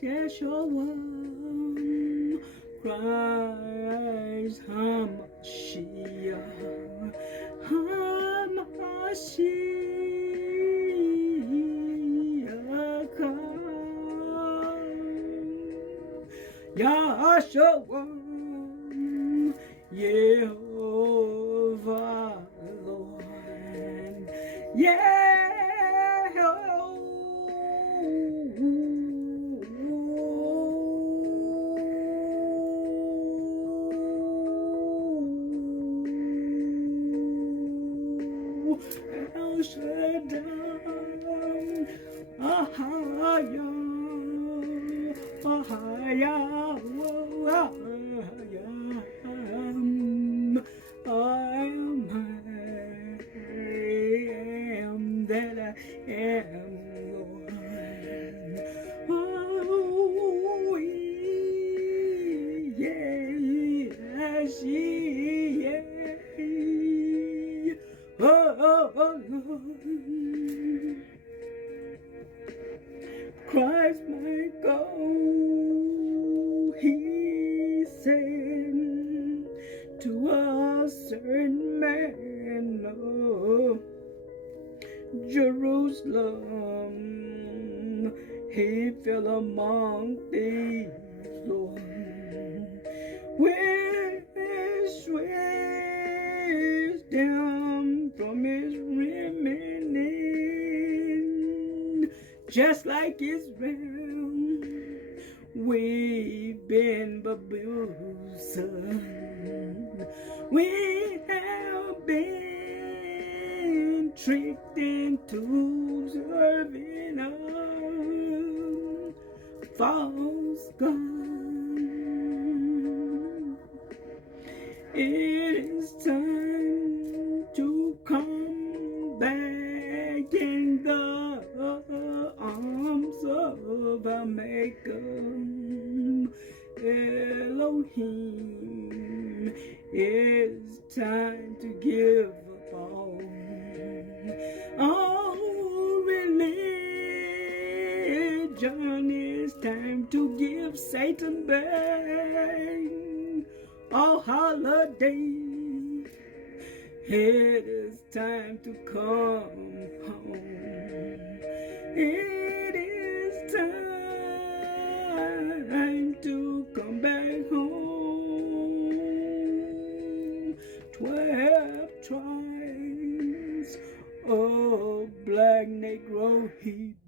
Yeshua, Christ HaMashiach, HaMashiach, Yahshua, Yehovah, Lord, El Shaddai, Ahaya, Ahaya, I am that I am, Lord. Oh, yes, yeah. Oh, Lord. Christ my God, he said to a certain man of Jerusalem, he fell among thieves, Lord, with swears down from his remnant, just like Israel. We've been babused. We have been tricked into serving a false God. It is time to come back in the arms of our Maker. Elohim, it's time to give up all religion. It's time to give Satan back all holidays. It is time to come home. It is time to come back home. 12 tribes of black Negro Hebrew.